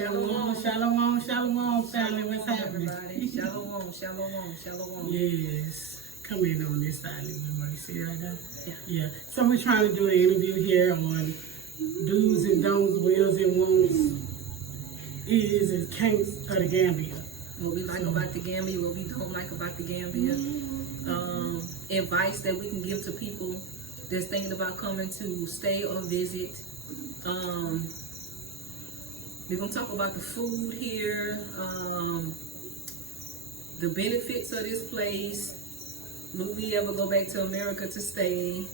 Shalom, shalom, shalom, family. What's happening? Everybody. Shalom, shalom, shalom. Yes. Come in on this side, you see right there? Yeah. So we're trying to do an interview here on do's and don'ts, wills and won'ts, is and can'ts of the Gambia. What we like about the Gambia, what we don't like about the Gambia. Advice that we can give to people that's thinking about coming to stay or visit. We're going to talk about the food here, the benefits of this place. Will we ever go back to America to stay?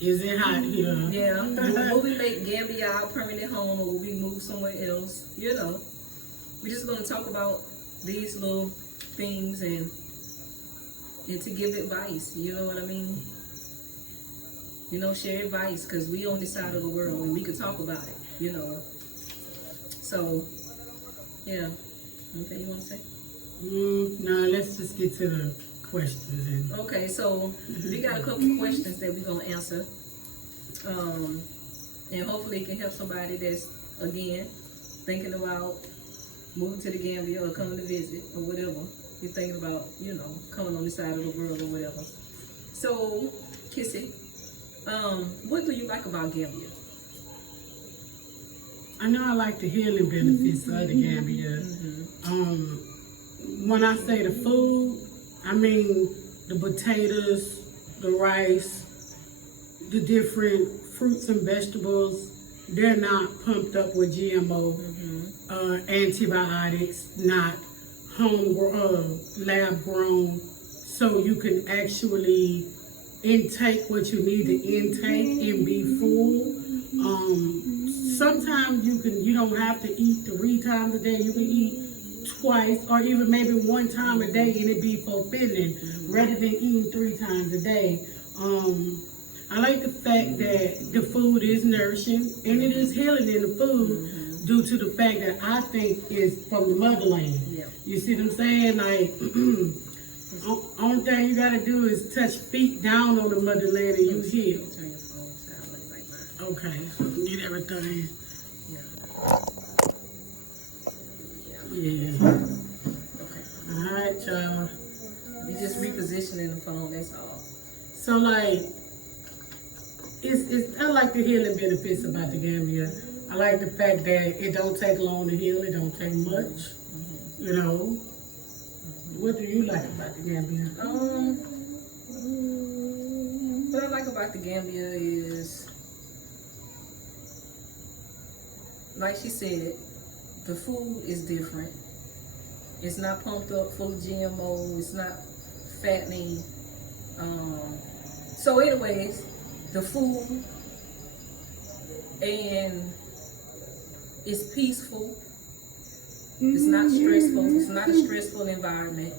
Is it hot here? Yeah. Will we make Gambia our permanent home, or will we move somewhere else? You know, we're just going to talk about these little things and to give advice. You know what I mean? You know, share advice, because we on this side of the world and we could talk about it. You know, so yeah. Anything you want to say? No, let's just get to the questions. Okay, so we got a couple questions that we're gonna answer, and hopefully it can help somebody that's again thinking about moving to the Gambia or coming to visit or whatever. You're thinking about, you know, coming on this side of the world or whatever. So, Kissy, what do you like about Gambia? I know I like the healing benefits of the Gambia. When I say the food, I mean the potatoes, the rice, the different fruits and vegetables. They're not pumped up with GMO, antibiotics, not lab grown. So you can actually intake what you need to intake and be full. Sometimes you don't have to eat 3 times a day. You can eat twice or even maybe 1 time a day and it be fulfilling rather than eating 3 times a day. I like the fact that the food is nourishing and it is healing in the food due to the fact that I think is from the motherland. Yeah. You see what I'm saying? Like, only thing you gotta do is touch feet down on the motherland and you heal. Turn your phone silent like mine. Okay, get everything. Yeah. Okay. Alright, y'all. We just repositioning the phone, that's all. So like, I like the healing benefits about the Gambia. I like the fact that it don't take long to heal, it don't take much. You know. What do you like about the Gambia? What I like about the Gambia is, like she said, the food is different. It's not pumped up full of GMO. It's not fattening. So anyways, the food, and it's peaceful. It's not stressful. It's not a stressful environment.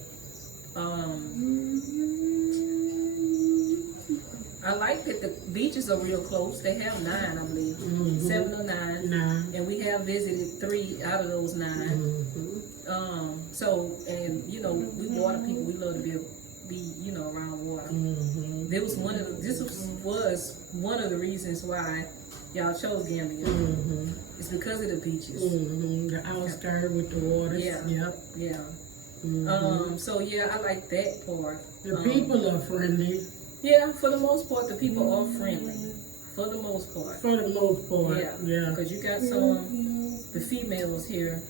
I like that the beaches are real close. They have 9, I believe. 7 or 9. And we have visited 3 out of those 9. So, and you know, we water people, we love to be you know, around water. This was one of the reasons why y'all chose Gambia. It's because of the beaches. The outskirts with the water. Yeah. Yep. Yeah. So yeah, I like that part. The people are friendly. Yeah, for the most part, the people are friendly. For the most part. For the most part. Yeah. Because you got some, the females here,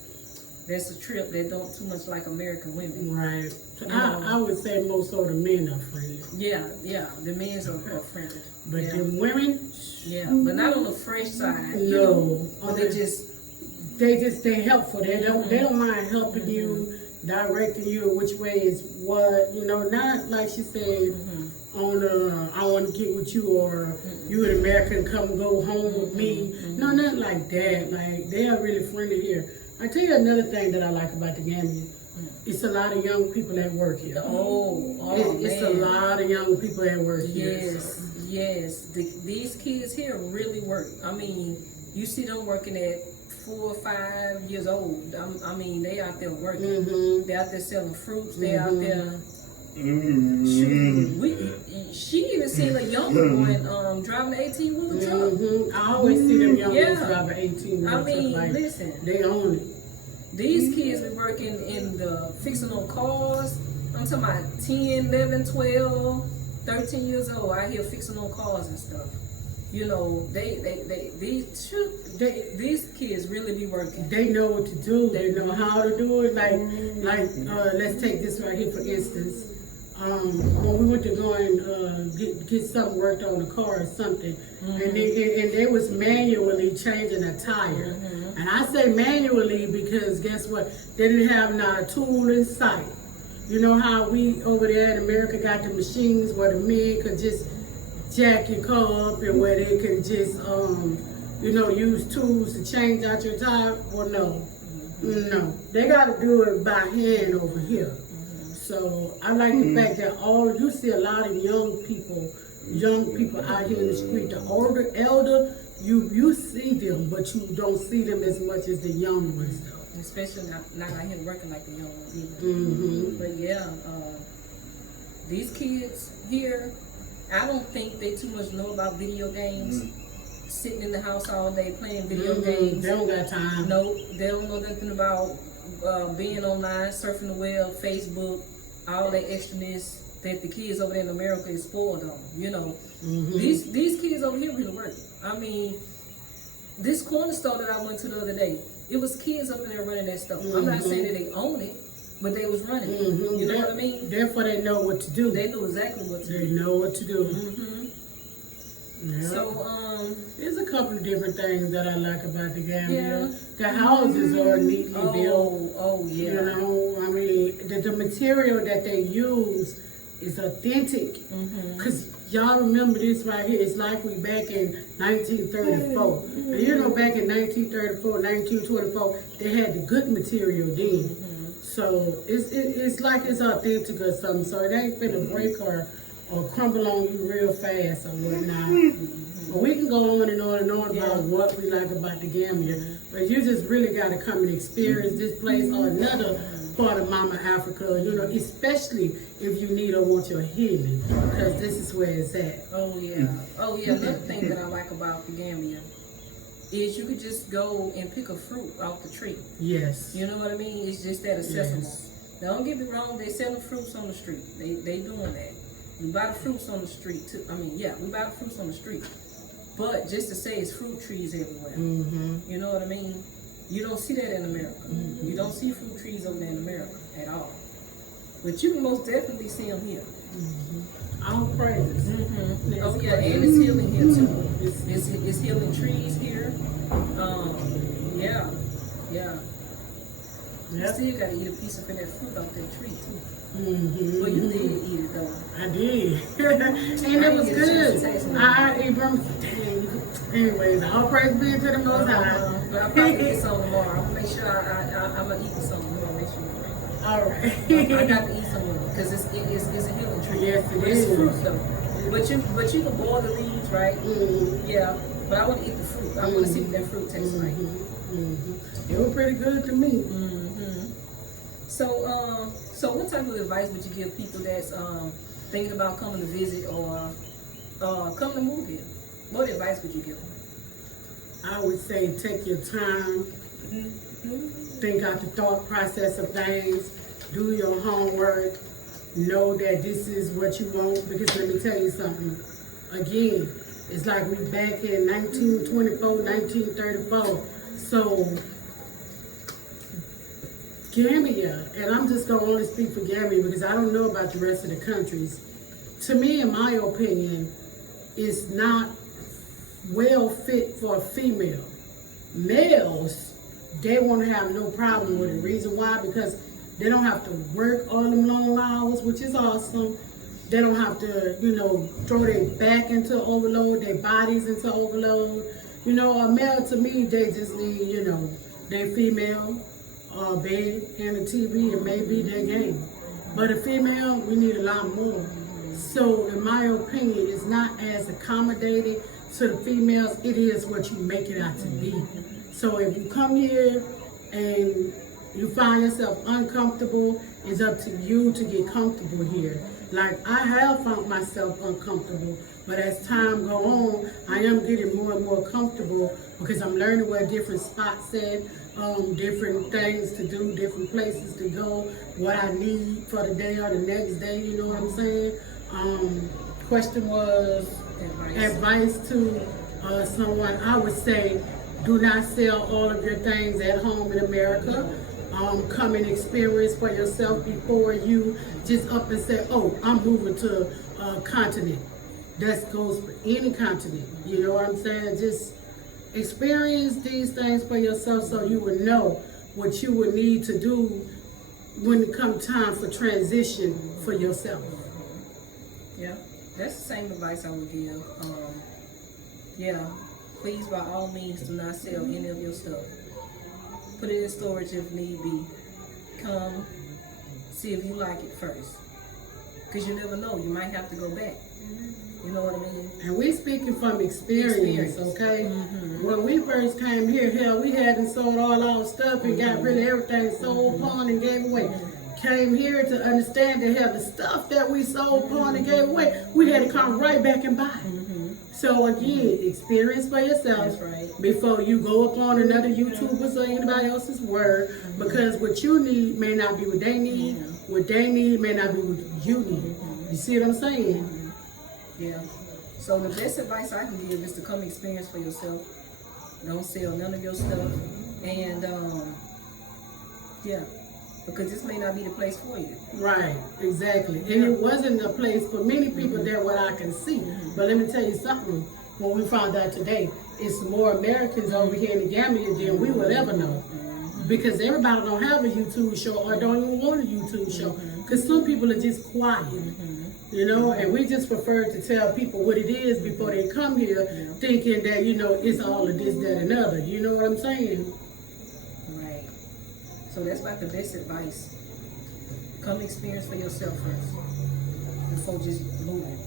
that's a trip that don't too much like American women. Right. So I would say most of the men are friendly. Yeah, the men are friendly. But the women? Yeah, but not on the fresh side. No. You know, but they're helpful. They don't mind helping you, directing you which way is what, you know, not like she said I want to get with you, or you an American, come go home with me. No, nothing like that. Like, they are really friendly here. I tell you another thing that I like about the Gambia. It's a lot of young people that work here. It's a lot of young people that work here. Yes. These kids here really work. I mean, you see them working at 4 or 5 years old. I mean, they out there working. They out there selling fruits. They out there She even seen a younger one driving an 18-wheeler truck. I always see them young ones driving 18 I mean, like, listen, they own it. these kids be working in the fixing on cars. I'm talking about 10, 11, 12, 13 years old out here fixing on cars and stuff. You know, these kids really be working. They know what to do. They know how to do it. Let's take this right here for instance. When we went to go and get something worked on the car or something, and they was manually changing a tire. And I say manually because guess what? They didn't have not a tool in sight. You know how we over there in America got the machines where the men could just jack your car up and where they can just use tools to change out your tire? Well, no, they got to do it by hand over here. So I like the fact that you see a lot of young people out here in the street. The elder, you see them, but you don't see them as much as the young ones though. Especially not out here working like the young ones either. But yeah, these kids here, I don't think they too much know about video games. Sitting in the house all day playing video games. They don't got time. Nope, they don't know nothing about being online, surfing the web, Facebook, all that extraness that the kids over there in America is spoiled on. You know, these kids over here really working. I mean, this corner store that I went to the other day, it was kids over there running that stuff. I'm not saying that they own it, but they was running it. You know what I mean? Therefore, they know what to do. They know exactly what to do. They know what to do. Yeah. So, there's a couple of different things that I like about the Gambia. The houses are neatly built. Oh, yeah. You know, I mean, the material that they use is authentic. Because y'all remember this right here. It's like we back in 1934. And you know, back in 1934, 1924, they had the good material then. So it's like it's authentic or something. So it ain't finna break or crumble on you real fast or whatnot. But we can go on and on and on about what we like about the Gambia. But you just really got to come and experience this place or another part of Mama Africa, you know, especially if you need or want your healing, because this is where it's at. Oh yeah. Another thing that I like about the Gambia is you could just go and pick a fruit off the tree. Yes. You know what I mean? It's just that accessible. Now, don't get me wrong, they selling fruits on the street. They doing that. We buy the fruits on the street too. We buy the fruits on the street. But just to say it's fruit trees everywhere. You know what I mean? You don't see that in America. You don't see fruit trees over there in America at all. But you can most definitely see them here. All praises. Oh yeah, and it's healing here too. It's healing trees here. You still gotta eat a piece of that fruit off that tree too. Well, you did eat it though. I did. And it was good. I ate anyways, all praise be to the Most High. But I'll probably eat some tomorrow. I'm gonna make sure I'm gonna eat some. I'm gonna make sure. All right. I got to eat some of it because it's a healing tree. Yes, it is. It's fruit though. But you can boil the leaves, right? Yeah. But I want to eat the fruit. I want to see what that fruit tastes like. It was pretty good to me. So what type of advice would you give people that's thinking about coming to visit or coming to move here? What advice would you give them? I would say take your time, think out the thought process of things, do your homework, know that this is what you want, because let me tell you something. Again, it's like we back in 1924, 1934. So Gambia, and I'm just going to only speak for Gambia because I don't know about the rest of the countries. To me, in my opinion, it's not well fit for a female. Males, they won't have no problem with it. Reason why? Because they don't have to work all them long hours, which is awesome. They don't have to, throw their back into overload, their bodies into overload. A male, to me, they just need, their female, bed and a TV, and maybe their game. But a female, we need a lot more. So, in my opinion, it's not as accommodating to the females. It is what you make it out to be. So, if you come here and you find yourself uncomfortable, it's up to you to get comfortable here. Like, I have found myself uncomfortable, but as time go on, I am getting more and more comfortable because I'm learning where different spots at, different things to do, different places to go, what I need for the day or the next day, you know what I'm saying? Question was advice to someone. I would say, do not sell all of your things at home in America. Come and experience for yourself before you just up and say, oh, I'm moving to a continent. That goes for any continent. You know what I'm saying? Just experience these things for yourself so you would know what you would need to do when it comes time for transition for yourself. Yeah, that's the same advice I would give. Yeah, please by all means do not sell any of your stuff. Put it in storage if need be. Come see if you like it first, because you never know, you might have to go back. You know what I mean? And we speaking from experience. Okay? Mm-hmm. When we first came here, hell, we hadn't sold all our stuff and got rid of everything, sold, pawned, and gave away. Came here to understand that hell, the stuff that we sold, pawned, and gave away, we had to come right back and buy. Mm-hmm. So again, experience for yourself. That's right. Before you go up on another YouTuber's or anybody else's word, Mm-hmm. because what you need may not be what they need. Mm-hmm. What they need may not be what you need. You see what I'm saying? Yeah. So the best advice I can give is to come experience for yourself. Don't sell none of your stuff. And yeah, because this may not be the place for you. Right, exactly. And it wasn't a place for many people there, what I can see. But let me tell you something. When we found out today, it's more Americans over here in the Gambia than we will ever know. Because everybody don't have a YouTube show or don't even want a YouTube show. Because some people are just quiet. You know, and we just prefer to tell people what it is before they come here, thinking that, you know, it's all of this, that, and other. You know what I'm saying? Right. So that's about the best advice. Come experience for yourself first before just moving.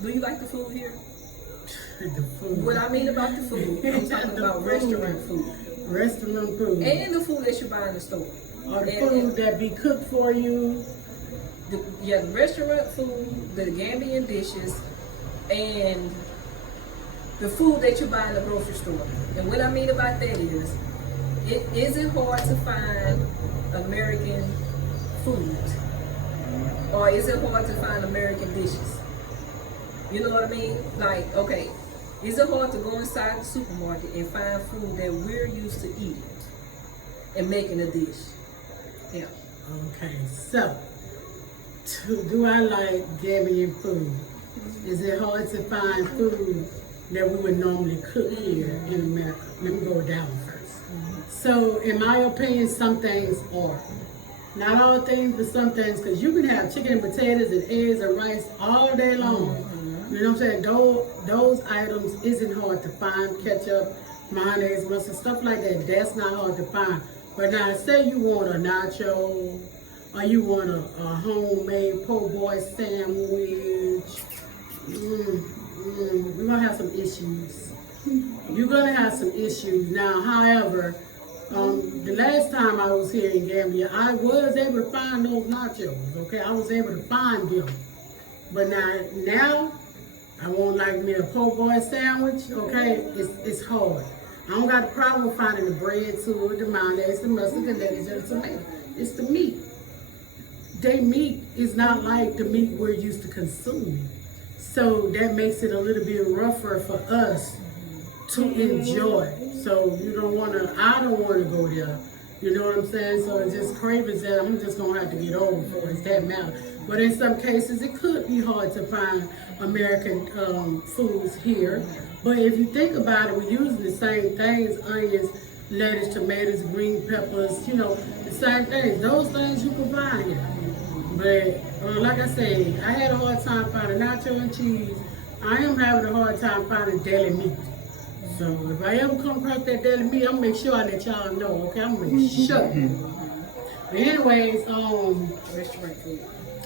Do you like the food here? The food. What I mean about the food, I'm talking about restaurant food. Restaurant food. And the food that you buy in the store. Or the food that be cooked for you. The restaurant food, the Gambian dishes, and the food that you buy in the grocery store. And what I mean about that is, it isn't hard to find American food. Or is it hard to find American dishes? You know what I mean? Like, okay, is it hard to go inside the supermarket and find food that we're used to eating and making a dish? Yeah. Okay, so, do I like Gambian food? Is it hard to find food that we would normally cook here in America? Let me go down first. So, in my opinion, some things are. Not all things, but some things, because you can have chicken and potatoes and eggs and rice all day long. You know what I'm saying? Those items isn't hard to find. Ketchup, mayonnaise, mustard, stuff like that. That's not hard to find. But now, say you want a nacho, or you want a homemade po' boy sandwich. We're gonna have some issues. You're gonna have some issues. Now, however, the last time I was here in Gambia, I was able to find those nachos. Okay, I was able to find them. But now. I want like me a po' boy sandwich, okay? It's hard. I don't got a problem with finding the bread too, the mayonnaise, the mustard, the lettuce, and the tomato. It's the meat. Their meat is not like the meat we're used to consuming. So that makes it a little bit rougher for us to enjoy. So I don't want to go there. You know what I'm saying? So it's just cravings that I'm just going to have to get over for. It's that matter. But in some cases, it could be hard to find American foods here. But if you think about it, we're using the same things: onions, lettuce, tomatoes, green peppers, you know, the same things. Those things you can find here. But like I said, I had a hard time finding nacho and cheese. I am having a hard time finding deli meat. So if I ever come across that deli meat, I'm going to make sure I let y'all know, okay? I'm going to make sure. But anyways, Restaurant food.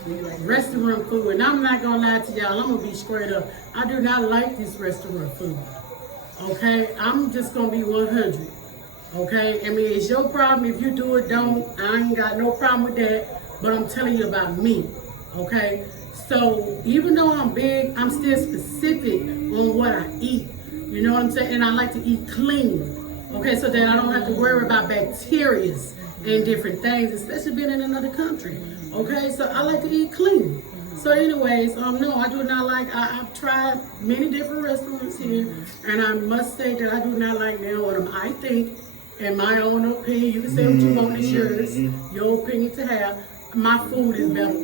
Do you like restaurant food, and I'm not gonna lie to y'all, I'm gonna be straight up. I do not like this restaurant food. Okay, I'm just gonna be 100. Okay, I mean, it's your problem if you do it, don't. I ain't got no problem with that, but I'm telling you about me. Okay, so even though I'm big, I'm still specific on what I eat. You know what I'm saying? And I like to eat clean. Okay, so that I don't have to worry about bacteria and different things, especially being in another country. Okay, so I like to eat clean. So anyways, no, I do not like, I've tried many different restaurants here, and I must say that I do not like none of them. I think, in my own opinion, you can say what you want, it's yours, your opinion to have, my food is better.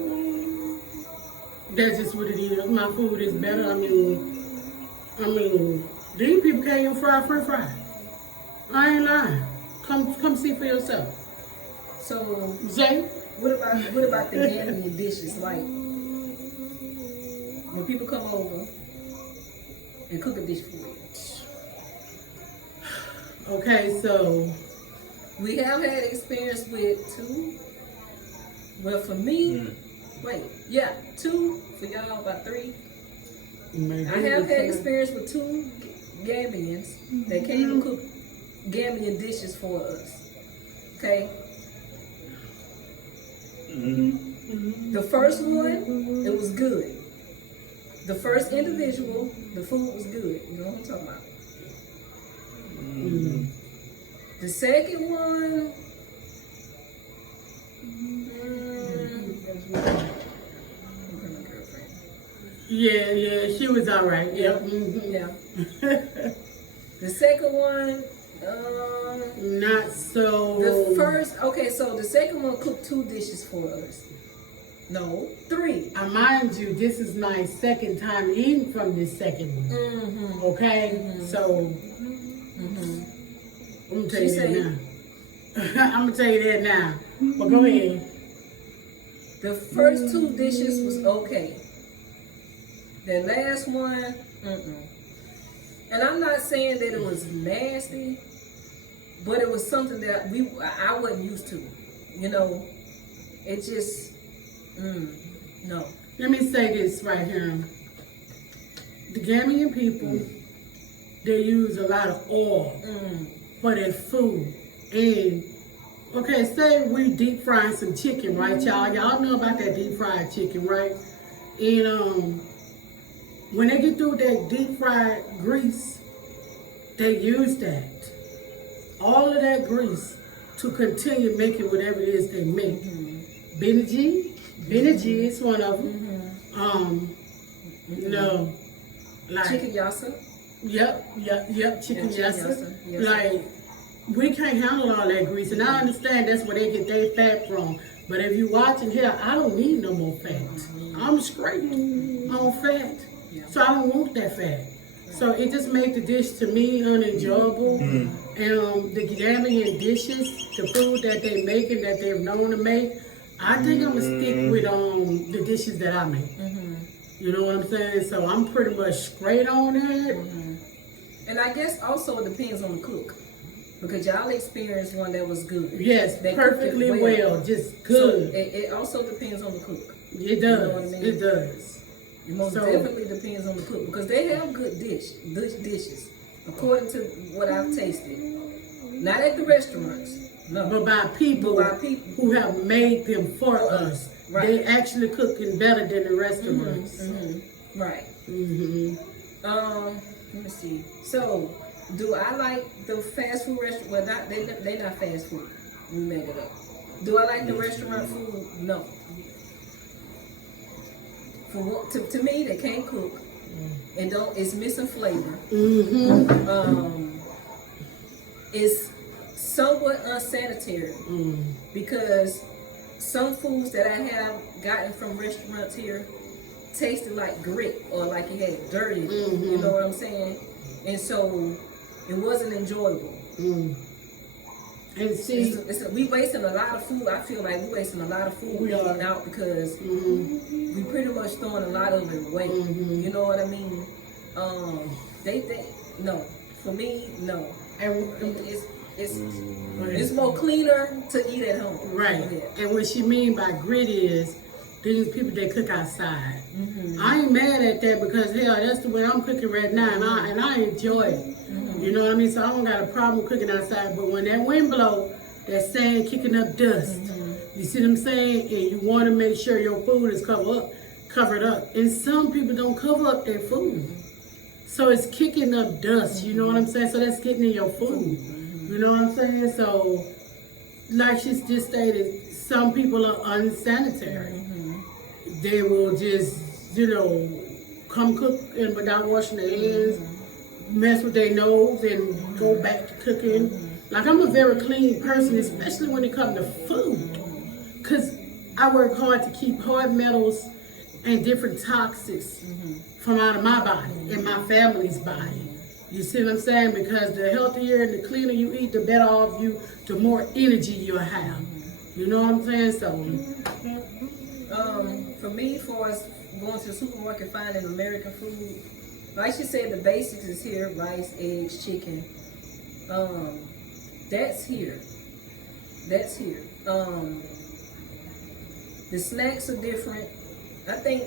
That's just what it is. My food is better. I mean, these people can't even fry French fries. I ain't lying. Come see for yourself. So, Zay? what about the Gambian dishes? Like, when people come over and cook a dish for you. Okay, so We have had experience with 2. Well, for me, two. For y'all, about 3. maybe I have had experience with 2 Gambians that came and cook Gambian dishes for us. Okay? The first one, it was good. The first individual, the food was good. You know what I'm talking about? The second one, yeah, she was all right. Yep. yeah. The second one, Not so. the first, okay, so the second one cooked 2 dishes for us. No, 3. Mind you, this is my second time eating from this second one. Okay, so I'm gonna tell you that now. I'm gonna tell you that now. But go ahead. The first 2 dishes was okay. The last one, And I'm not saying that it was nasty, but it was something that I wasn't used to. You know, it just, no. Let me say this right here. The Gambian people, they use a lot of oil for their food. And, okay, say we deep frying some chicken, right, y'all? Y'all know about that deep fried chicken, right? And when they get through that deep fried grease, they use that. All of that grease to continue making whatever it is they make. Benny G is one of them. No, like Chicken yassa. Yep, chicken yassa. Yes. Like, we can't handle all that grease, and I understand that's where they get their fat from. But if you watching here, I don't need no more fat. I'm straight on fat, so I don't want that fat. So it just made the dish to me unenjoyable. And the Gambian dishes, the food that they make and that they're known to make, I think I'm gonna stick with the dishes that I make. You know what I'm saying? So I'm pretty much straight on that. And I guess also it depends on the cook. Because y'all experienced one that was good. Yes, they perfectly well, just good. So it also depends on the cook. It does. You know what I mean? It does. It most definitely depends on the cook. Because they have good dishes, according to what I've tasted. Not at the restaurants. No. But by people who have made them for us. Right. They actually cooking better than the restaurants. Right. Let me see. So, do I like the fast food restaurant? Well, they not fast food. We made it up. Do I like the restaurant food? No. To me, they can't cook. It's missing flavor. It's somewhat unsanitary because some foods that I have gotten from restaurants here tasted like grit or like it had dirt in it. You know what I'm saying? And so it wasn't enjoyable. And see, we wasting a lot of food. I feel like we wasting a lot of food eating out because we pretty much throwing a lot of it away. You know what I mean? They no. For me, no. And It's more cleaner to eat at home. Right. Yeah. And what she mean by gritty is these people that cook outside. I ain't mad at that because hell, that's the way I'm cooking right now, and I enjoy it. You know what I mean? So I don't got a problem cooking outside. But when that wind blow, that sand kicking up dust. You see what I'm saying? And you want to make sure your food is covered up. And some people don't cover up their food. So it's kicking up dust, you know what I'm saying? So that's getting in your food. You know what I'm saying? So, like she just stated, some people are unsanitary. They will just, come cook and without washing their hands, mess with their nose and go back to cooking. Like, I'm a very clean person, especially when it comes to food. Because I work hard to keep hard metals and different toxics from out of my body and my family's body. You see what I'm saying? Because the healthier and the cleaner you eat, the better off you, the more energy you'll have. You know what I'm saying? So, for me, for us going to the supermarket finding American food, like she said, the basics is here: rice, eggs, chicken. That's here. That's here. The snacks are different. I think.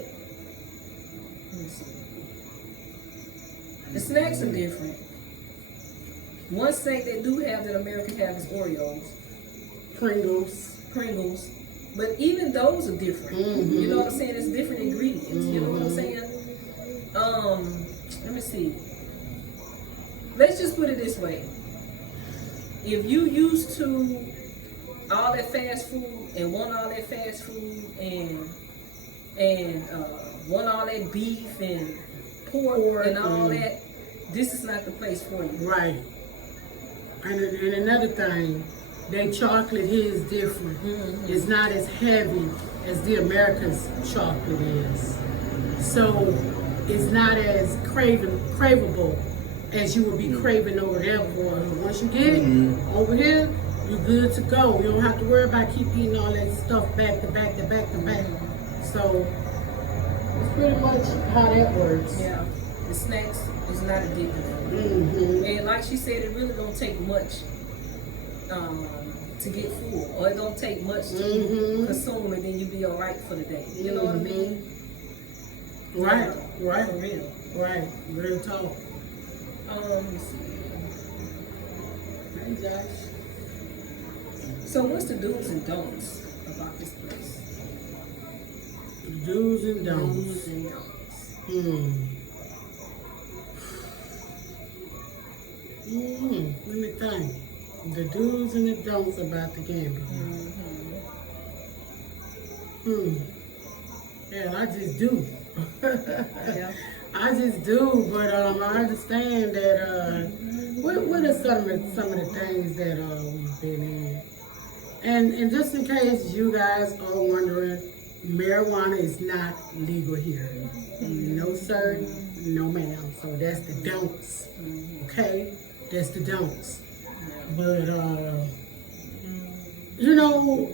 Let me see. The snacks are different. One snack they do have that American have is Oreos. Pringles. But even those are different. You know what I'm saying? It's different ingredients. You know what I'm saying? Let me see. Let's just put it this way. If you used to all that fast food and want all that fast food and want all that beef and pork and all that, this is not the place for you. Right. And another thing, their chocolate here is different. It's not as heavy as the America's chocolate is. So it's not as craveable as you would be craving over there for. Once you get it over here, you're good to go. You don't have to worry about keep eating all that stuff back to back to back to back. So it's pretty much how that works. Yeah. The snacks is not addictive. And like she said, it really don't take much to get full, or it don't take much to consume, and then you be all right for the day. You know what I mean? Right. For real. Right. Real talk. Let me see. Hey, Josh. So what's the do's and don'ts about this place? Do's and don'ts. Do's and don'ts. Let me think. The do's and the don'ts about the Gambia. Yeah, I just do. Yeah. I just do, but I understand that. What are some of the things that we've been in? And just in case you guys are wondering, marijuana is not legal here. No sir, no ma'am. So that's the don'ts. Okay, that's the don'ts. But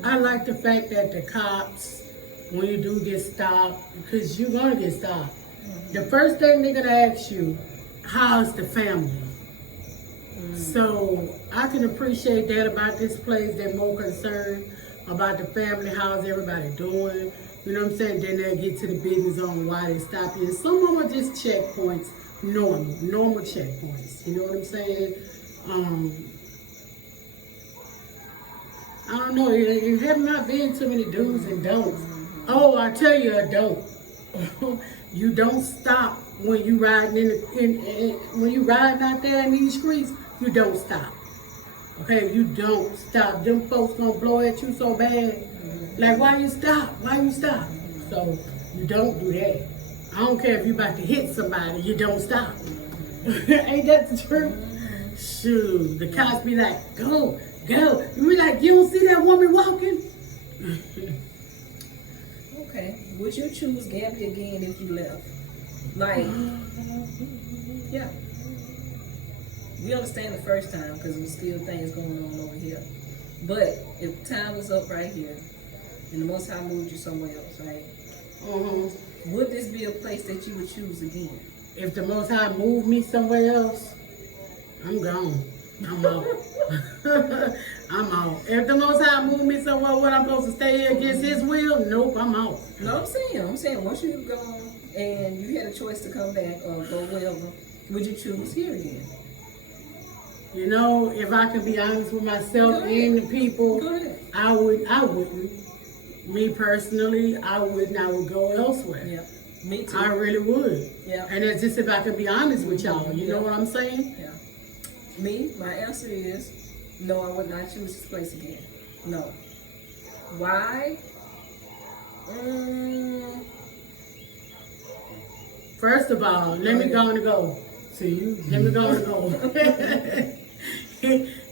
I like the fact that the cops, when you do get stopped, because you're gonna get stopped, the first thing they're gonna ask you, how's the family? So I can appreciate that about this place. They're more concerned about the family. How's everybody doing? You know what I'm saying? Then they'll get to the business on why they stop you. And some of them are just checkpoints, normal checkpoints. You know what I'm saying? I don't know. There have not been too many do's and don'ts. Oh, I tell you a don't. You don't stop when you riding when you riding out there in these streets. You don't stop. Okay, you don't stop. Them folks gonna blow at you so bad. Like, why you stop? Why you stop? So you don't do that. I don't care if you about to hit somebody. You don't stop. Ain't that the truth? Shoot, the cops be like, go. You be like, you don't see that woman walking? Okay. Would you choose Gambia again if you left? Like, yeah. We understand the first time because there's still things going on over here. But if time was up right here and the Most High moved you somewhere else, right? Would this be a place that you would choose again? If the Most High moved me somewhere else, I'm gone. I'm out. I'm out. If the Most High move me somewhere, what I'm supposed to stay here against His will? Nope, I'm out. No, I'm saying once you've gone and you had a choice to come back or go wherever, would you choose here again? You know, if I can be honest with myself and the people, Go ahead. I wouldn't. Me personally, I wouldn't. I would go elsewhere. Yeah, me too. I really would. Yeah. And it's just if I could be honest with y'all. You know what I'm saying? Yeah. Me, my answer is no, I would not choose this place again. No. Why? First of all, let me go and go. See, let me go and go.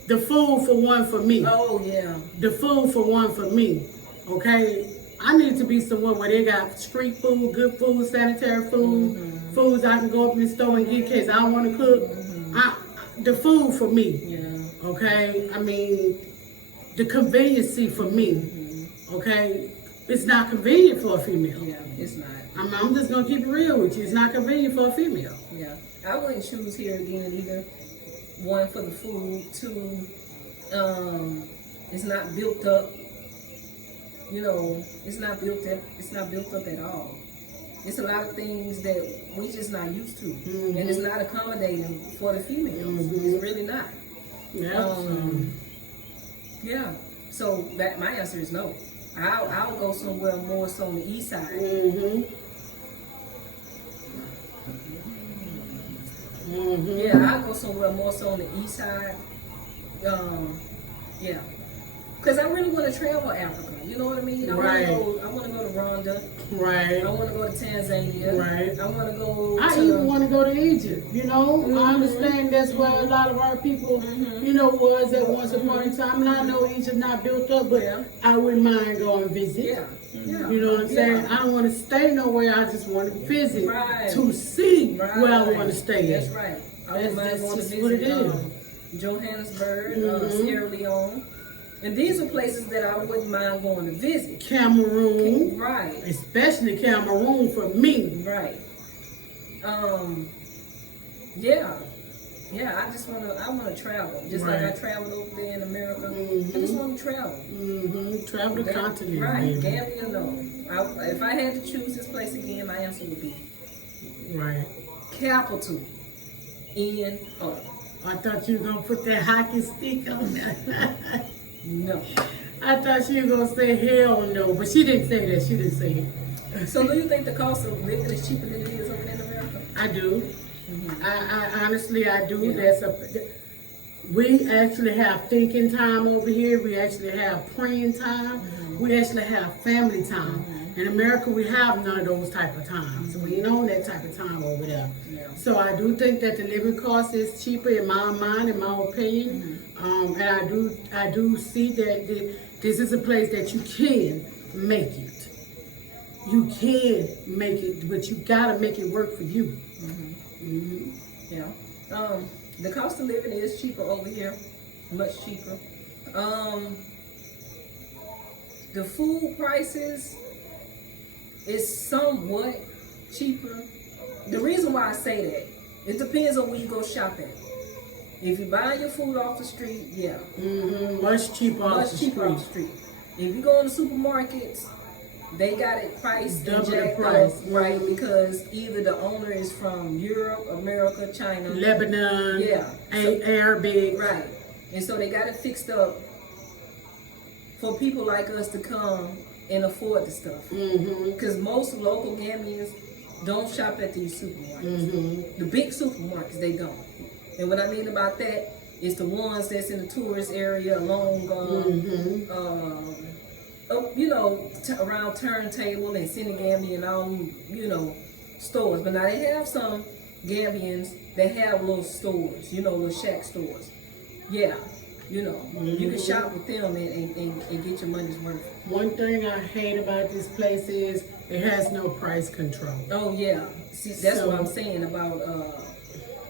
The food for one for me. Oh yeah. The food for one for me. Okay? I need to be somewhere where they got street food, good food, sanitary food, foods I can go up in the store and get in case I don't want to cook. The food for me. Yeah. Okay? I mean, the conveniency for me. Okay? It's not convenient for a female. Yeah, it's not. I'm just going to keep it real with you. It's not convenient for a female. Yeah. I wouldn't choose here again either. One, for the food. Two, it's not built up. You know, it's not built up. It's not built up at all. It's a lot of things that we just not used to, and it's not accommodating for the females. It's really not. Yeah. Yeah. So that my answer is no. I'll go somewhere more so on the east side. Yeah, I'll go somewhere more so on the east side. Yeah. Because I really want to travel Africa. You know what I mean? I want to go to Rwanda. Right. I want to go to Tanzania. Right. I want to go I even want to go to Egypt, you know? I understand that's where a lot of our people, you know, was at once upon a time. And I know Egypt not built up, but I wouldn't mind going to visit. Yeah. You know what I'm saying? I don't want to stay nowhere. I just want to visit to see where I want to stay. That's right. I wouldn't mind going to visit what it is. Johannesburg, Sierra Leone. And these are places that I wouldn't mind going to visit. Cameroon. Right. Especially Cameroon for me. Right. Yeah. Yeah, I want to travel. Just like I traveled over there in America. I just want to travel. Travel the continent. Right. Baby. Gambia, no. If I had to choose this place again, my answer would be capital N-O. I thought you were going to put that hockey stick on that. No. I thought she was going to say hell no, but she didn't say that. She didn't say it. So do you think the cost of living is cheaper than it is over there in America? I do. I honestly, I do. We actually have thinking time over here. We actually have praying time. We actually have family time. In America, we have none of those type of times. We ain't on that type of time over there. So I do think that the living cost is cheaper in my mind, in my opinion. And I do see that this is a place that you can make it. You can make it, but you gotta make it work for you. Yeah. The cost of living is cheaper over here, much cheaper. The food prices is somewhat cheaper. The reason why I say that, it depends on where you go shopping. If you buy your food off the street, much cheaper off the street. If you go in the supermarkets, they got it priced double the jacked price, up, right? Because either the owner is from Europe, America, China, Lebanon, Arabic, right? And so they got it fixed up for people like us to come and afford the stuff. Because most local Gambians don't shop at these supermarkets. The big supermarkets, they don't. And what I mean about that is the ones that's in the tourist area along, around Turntable and Senegambia and all, stores. But now they have some Gambians that have little stores, little shack stores. Yeah, you can shop with them and get your money's worth. One thing I hate about this place is it has no price control. Oh yeah, see that's what I'm saying about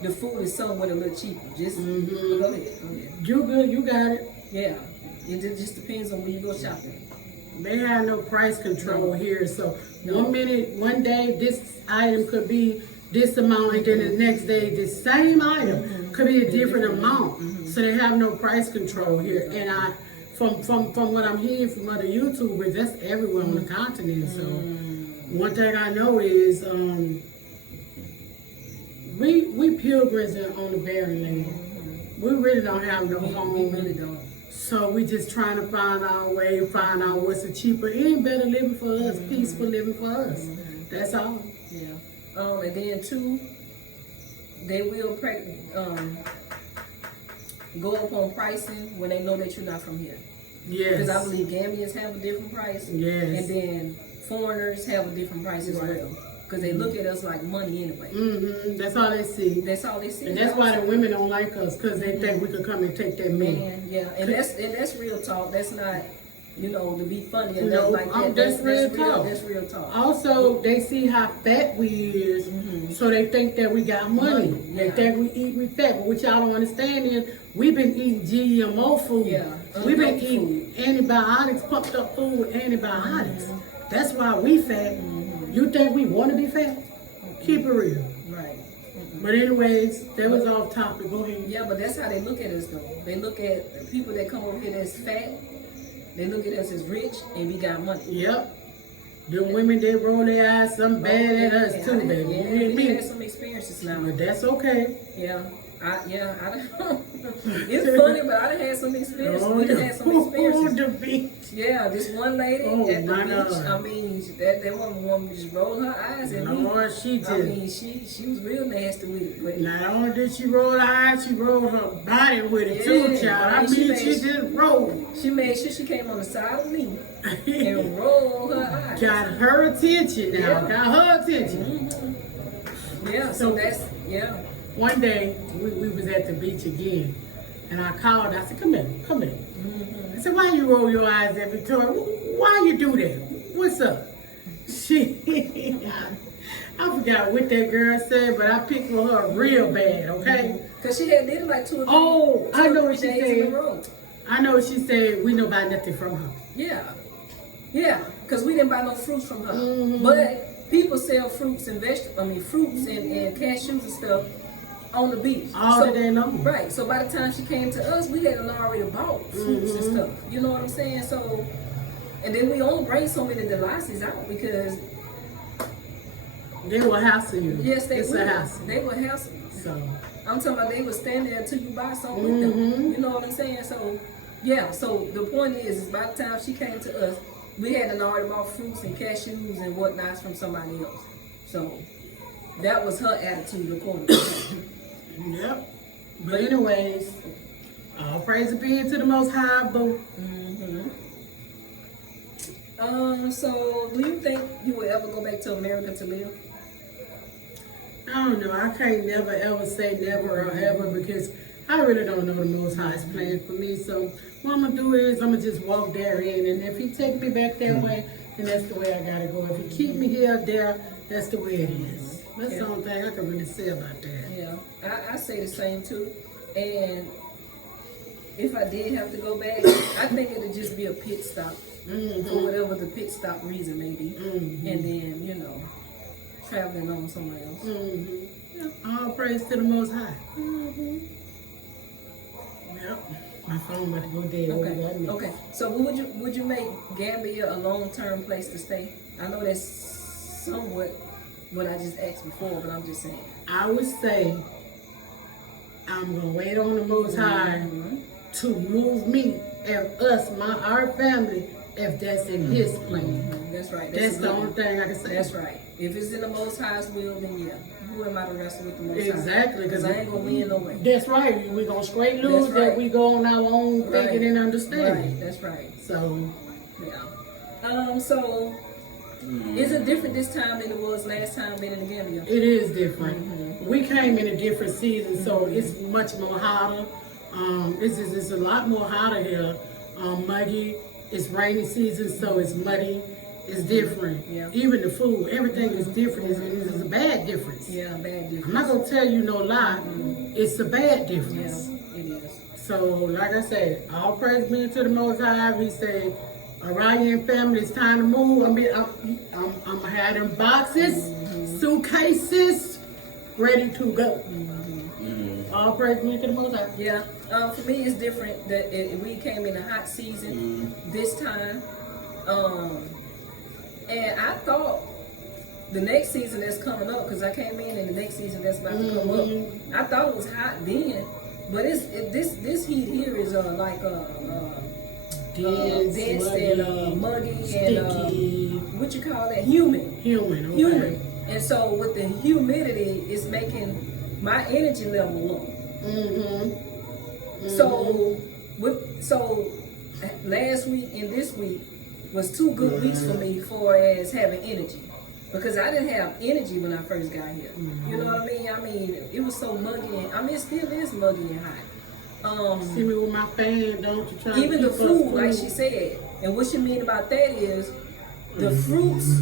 the food is somewhat a little cheaper. Just go ahead. You good? You got it. Yeah, it just depends on where you go shopping. They have no price control here. So one day this item could be this amount, and then the next day the same item could be a different amount. So they have no price control here. And from what I'm hearing from other YouTubers, that's everywhere on the continent. So one thing I know is we pilgrims on the barren land. We really don't have no home. We really don't. So we just trying to find our way, find out what's a cheaper and better living for us, peaceful living for us. That's all. Yeah. And then too, they will go up on pricing when they know that you're not from here. Yes. Because I believe Gambians have a different price. Yes. And then foreigners have a different price as well. Because they look at us like money anyway. That's all they see. That's all they see. And that's why the women don't like us, because they think we could come and take their man. Yeah. And that's real talk. That's not, to be funny and No, nothing like that. that's real talk. That's real talk. Also, they see how fat we is, so they think that we got money. They think we eat, we fat. But what y'all don't understand is, we've been eating GMO food. Yeah. We've been eating antibiotics, pumped up food with antibiotics. That's why we fat. You think we want to be fat? Keep it real. Right. But anyways, that was off topic. Go ahead. Yeah, but that's how they look at us though. They look at the people that come over here that's fat. They look at us as rich and we got money. Yep. The women, they roll their eyes some bad at us too, baby. Yeah, You hear we me? had some experiences now. But that's okay. Yeah. It's funny, but I done had some experiences. We done had some experiences. The beach. Yeah, this one lady at the beach. I mean, that woman just rolled her eyes at me. Lord, she did. I mean, she was real nasty with it. But not only did she roll her eyes, she rolled her body with it too, child. I mean, she just rolled. She made sure she came on the side of me and rolled her eyes. Got her attention now. Yeah. Got her attention. Yeah, so that's, One day, we was at the beach again, and I called. I said, come here. I said, why you roll your eyes at Victoria? Why you do that? What's up? I forgot what that girl said, but I picked for her real bad, okay? Because she had did it like 2 or 3 I know what she days said. in a row. I know what she said. We don't buy nothing from her. Yeah, because we didn't buy no fruits from her. But people sell fruits and fruits and cashews and stuff on the beach. All day long. Right. So by the time she came to us, we had already bought fruits and stuff. You know what I'm saying? So, and then we only bring so many devices out because they will hassle you. Yes, they will. A hassle. They will hassle you. So I'm talking about they will stand there until you buy something with them. You know what I'm saying? So, yeah. So the point is by the time she came to us, we had already bought fruits and cashews and whatnots from somebody else. So that was her attitude according to her. Yep. But anyways, all praise be to the Most High, boo. So do you think you will ever go back to America to live? I don't know. I can't never ever say never or ever because I really don't know the Most High's plan for me. So what I'm gonna do is I'm gonna just walk there in, and if He take me back that way, then that's the way I gotta go. If He keep me here, there, that's the way it is. That's the only thing I can really say about that. Yeah, I say the same too. And if I did have to go back, I think it'd just be a pit stop for whatever the pit stop reason may be, and then traveling on somewhere else. All praise to the Most High. Yep. My phone about to go dead. Okay. So would you make Gambia a long-term place to stay? I know that's somewhat what I just asked before, but I'm just saying. I would say I'm gonna wait on the Most High to move me and us, our family, if that's in His plan. That's right. That's the only thing I can say. That's right. If it's in the Most High's will, then yeah. Who am I to wrestle with the Most High? Exactly, because I ain't gonna win no way. That's right. We're gonna straight lose that we go on our own thinking and understanding. Right. That's right. So yeah. So is it different this time than it was last time being in the Gambia? it is different. We came in a different season, so it's much more hotter. It's a lot more hotter here. Muggy. It's rainy season, so it's muddy. It's different. Yeah. Even the food, everything is different. It's a bad difference. Yeah, bad difference. I'm not gonna tell you no lie. It's a bad difference. Yeah, it is. So, like I said, all praise be to the Most High. He said, "Orion family, it's time to move." I'm gonna have them boxes, suitcases, ready to go. All praise be to the Most High. Yeah. For me, it's different that we came in a hot season this time. And I thought the next season that's coming up, because I came in and the next season that's about to come up, I thought it was hot then, but this heat here is like dense and muggy sticky. And what you call that? Humid. Human. Humid. And so with the humidity, it's making my energy level low. So last week and this week was 2 good weeks for me for as having energy, because I didn't have energy when I first got here. You know what I mean? I mean, it was so muggy, and I mean, it still is muggy and hot. See me with my fan, don't you try Even to the food, like she said, and what she mean about that is the fruits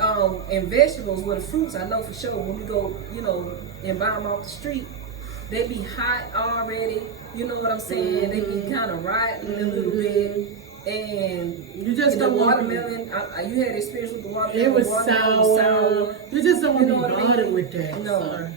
and vegetables. Well, the fruits I know for sure when we go, you know, and buy them off the street, they be hot already. You know what I'm saying? They be kind of rotten a little bit. And you just the don't watermelon, you had experience with the watermelon. It was sour. You just don't want to be bothered with that. No.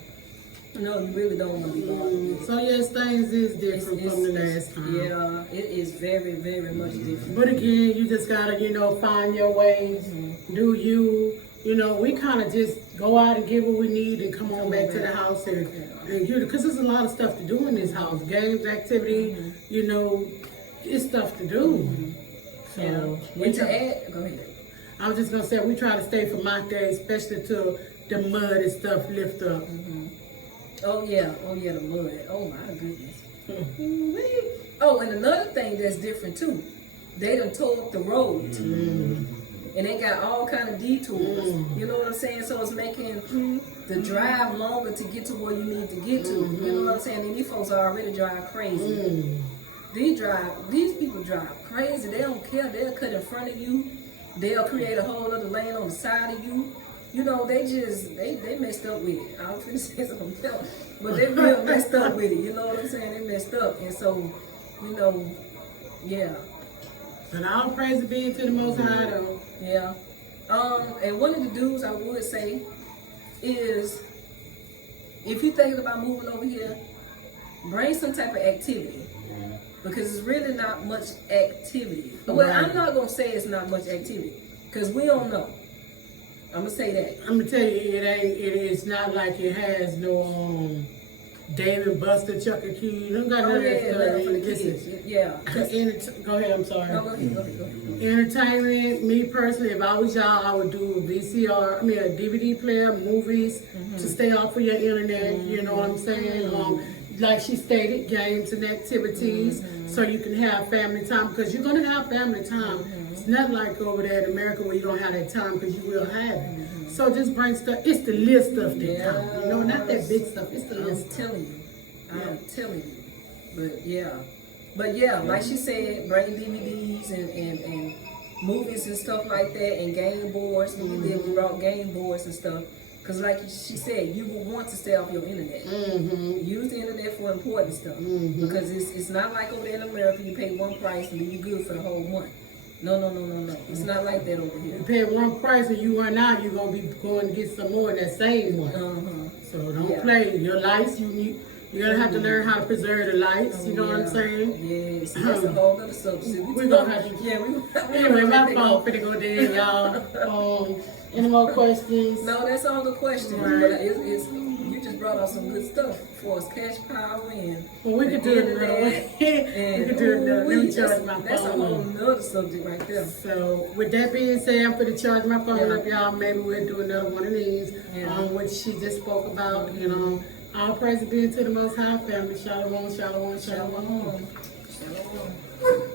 No, you really don't want to be bothered with it. So yes, things is different from the last time. Yeah, it is very, very much different. But again, you just gotta, you know, find your ways. Do you? You know, we kind of just go out and get what we need and come on back to the house and because there's a lot of stuff to do in this house. Games, activity, you know, it's stuff to do. So, and to add, go ahead. I was just gonna say we try to stay for my day, especially till the mud and stuff lift up. Oh yeah, the mud. Oh my goodness. Oh, and another thing that's different too, they done tore up the road. And they got all kind of detours. You know what I'm saying? So it's making the drive longer to get to where you need to get to. You know what I'm saying? And these folks already drive crazy. These people drive crazy. They don't care. They'll cut in front of you. They'll create a whole other lane on the side of you. You know, they messed up with it. I was going to say something else, but they real messed up with it. You know what I'm saying? They messed up. And so, you know, yeah. And all praise be to the Most High, though. Yeah. And one of the dudes I would say is, if you're thinking about moving over here, bring some type of activity. Because it's really not much activity. Well, I'm not going to say it's not much activity, because we don't know. I'm going to say that. I'm going to tell you, it's not like it has no Dave and Buster, Chuck E. Cheese. You don't got none of that stuff. For the kids. Yeah. Go ahead, I'm sorry. No, go ahead. Entertainment, me personally, if I was y'all, I would do a DVD player, movies, to stay off of your internet, you know what I'm saying? Like she stated, games and activities, so you can have family time, because you're going to have family time. It's not like over there in America where you don't have that time, because you will have it. So just bring stuff. It's the little stuff that counts. You know, not that big stuff. It's the little stuff. I'm telling you. But yeah, like she said, bring DVDs and movies and stuff like that, and game boards. When you live, we brought game boards and stuff. Because like she said, you will want to stay off your internet. Use the internet for important stuff. Because it's not like over there in America, you pay one price and then you're good for the whole month. No. It's not like that over here. You pay one price and you run out, you're going to be going to get some more in that same one. So don't play. Your lights, you're going to have to learn how to preserve the lights. You know what I'm saying? Yes. That's a whole other subject. We're going to have to. Anyway, my fault. Finna go there, y'all. Any more questions? No, that's all the questions. Right. You just brought out some good stuff for us, cash power and. Well, we could do it another way. We could do it another way. That's a whole nother subject right there. So, with that being said, I'm going to charge my phone up, y'all. Maybe we'll do another one of these, which she just spoke about. You know, all praise be to the Most High family. Shalom, shalom, shalom. Shalom.